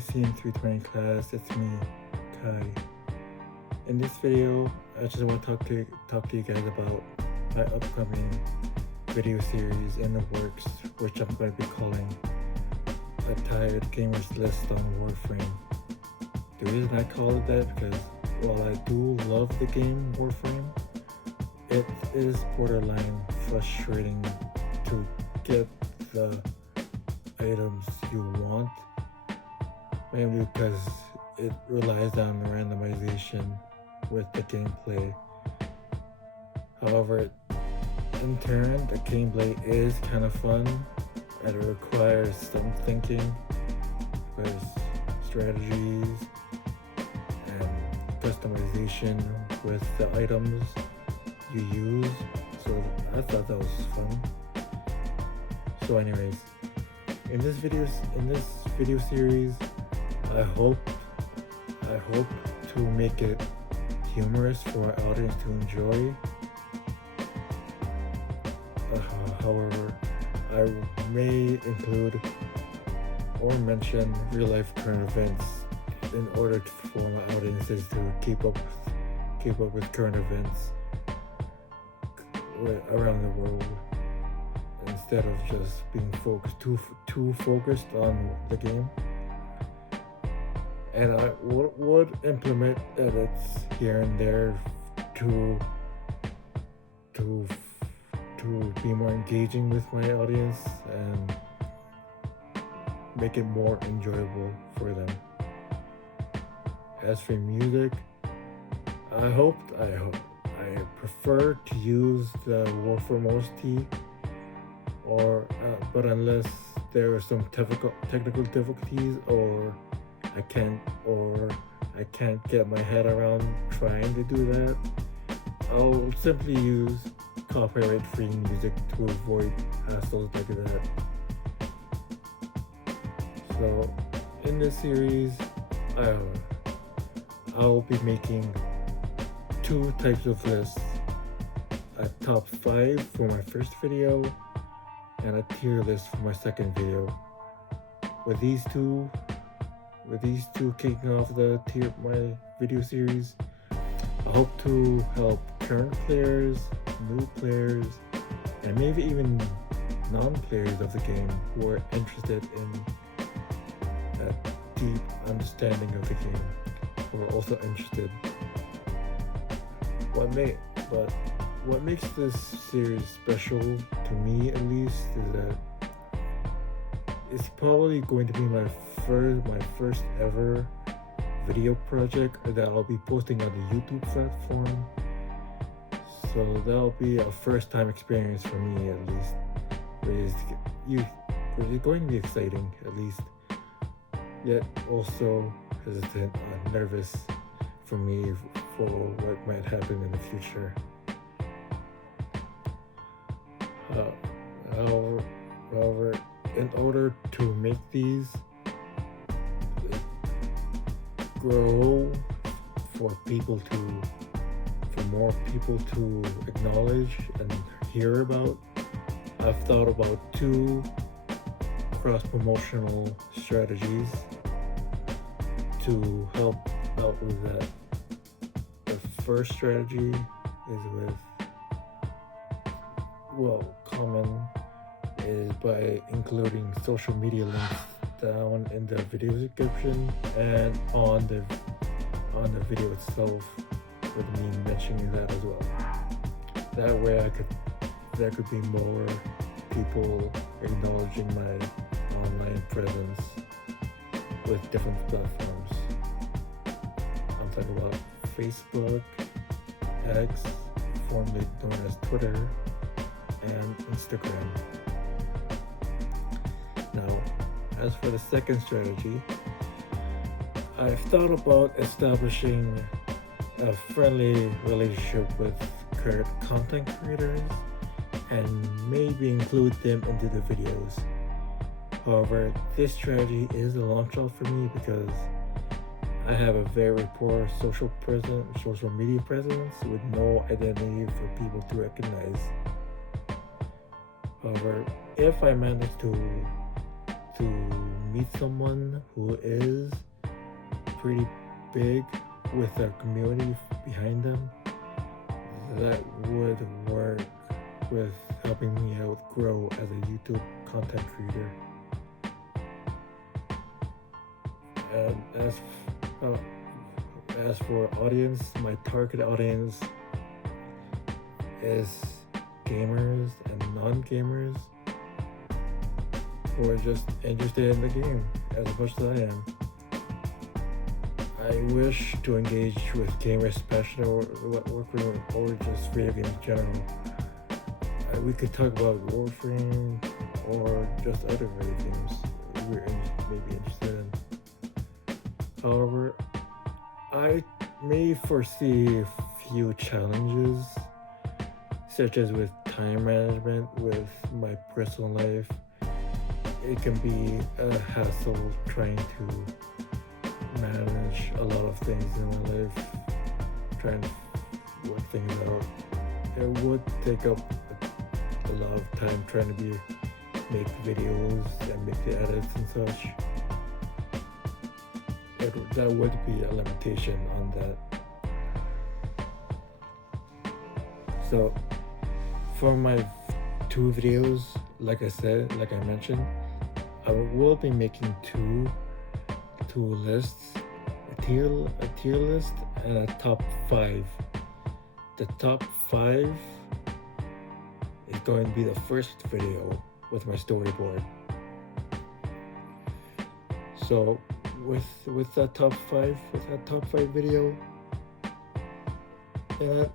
Scene 320 class, it's me, Kai. In this video, I just want to talk to you guys about my upcoming video series in the works, which I'm going to be calling A Tired Gamer's List on Warframe. The reason I call it that because while I do love the game Warframe, it is borderline frustrating to get the items you want, mainly because it relies on randomization with the gameplay. However, in turn, the gameplay is kind of fun and it requires some thinking, because strategies and customization with the items you use. So I thought that was fun. So anyways, in this video series, I hope to make it humorous for my audience to enjoy. However, I may include or mention real life current events in order for my audiences to keep up with current events around the world, instead of just being too focused on the game. And I would implement edits here and there to be more engaging with my audience and make it more enjoyable for them. As for music, I prefer to use the Warframe OST, but unless there are some technical difficulties, or I can't get my head around trying to do that, I'll simply use copyright-free music to avoid hassles like that. So in this series, I'll be making two types of lists: a top 5 for my first video and a tier list for my second video. With these two kicking off my video series, I hope to help current players, new players, and maybe even non-players of the game who are interested in that deep understanding of the game, who are also interested. What makes this series special, to me at least, is that it's probably going to be my first ever video project that I'll be posting on the YouTube platform. So that'll be a first time experience for me, at least. It's going to be exciting, at least, yet also hesitant and nervous for me for what might happen in the future. However, in order to make these grow for more people to acknowledge and hear about, I've thought about 2 cross-promotional strategies to help out with that. The first strategy is common is by including social media links down in the video description and on the video itself, with me mentioning that as well. That way there could be more people acknowledging my online presence with different platforms. I'm talking about Facebook, X, formerly known as Twitter, and Instagram. Now, as for the second strategy, I've thought about establishing a friendly relationship with current content creators and maybe include them into the videos. However, this strategy is a long shot for me because I have a very poor social media presence with no identity for people to recognize. However, if I manage to to meet someone who is pretty big with a community behind them, that would work with helping me out grow as a YouTube content creator. And as for audience, my target audience is gamers and non-gamers who are just interested in the game as much as I am. I wish to engage with gamers passionate or just video games in general. We could talk about Warframe or just other video games we're maybe interested in. However, I may foresee a few challenges, such as with time management with my personal life. It can be a hassle trying to manage a lot of things in my life, trying to work things out. It would take up a lot of time trying to make videos and make the edits and such. That would be a limitation on that. So for my 2 videos, like I mentioned, I will be making two lists, a tier list and a top 5. The top 5 is going to be the first video with my storyboard. So with that top 5 video, and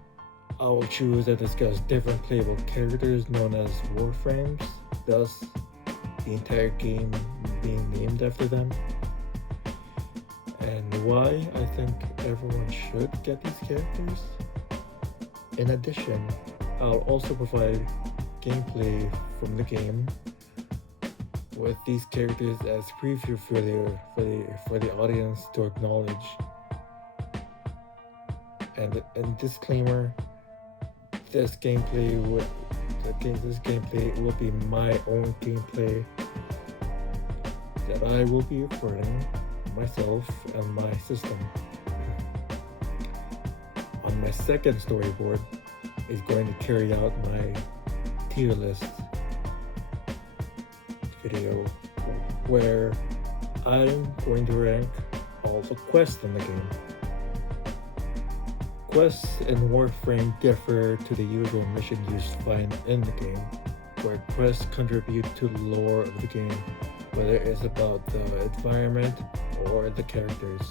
I will choose and discuss different playable characters known as warframes, thus the entire game being named after them, and why I think everyone should get these characters. In addition, I'll also provide gameplay from the game with these characters as preview for the audience to acknowledge. And disclaimer: this gameplay will be my own gameplay that I will be recording myself and my system. On my second storyboard is going to carry out my tier list video, where I'm going to rank all the quests in the game. Quests in Warframe differ to the usual missions you find in the game, where quests contribute to the lore of the game, whether it's about the environment or the characters.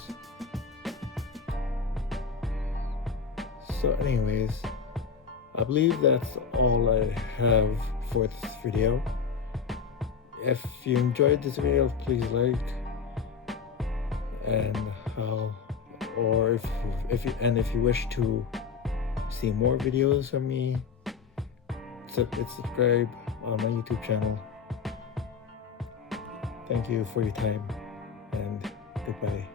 So anyways, I believe that's all I have for this video. If you enjoyed this video, please like, and if you wish to see more videos from me, subscribe on my YouTube channel. Thank you for your time, and goodbye.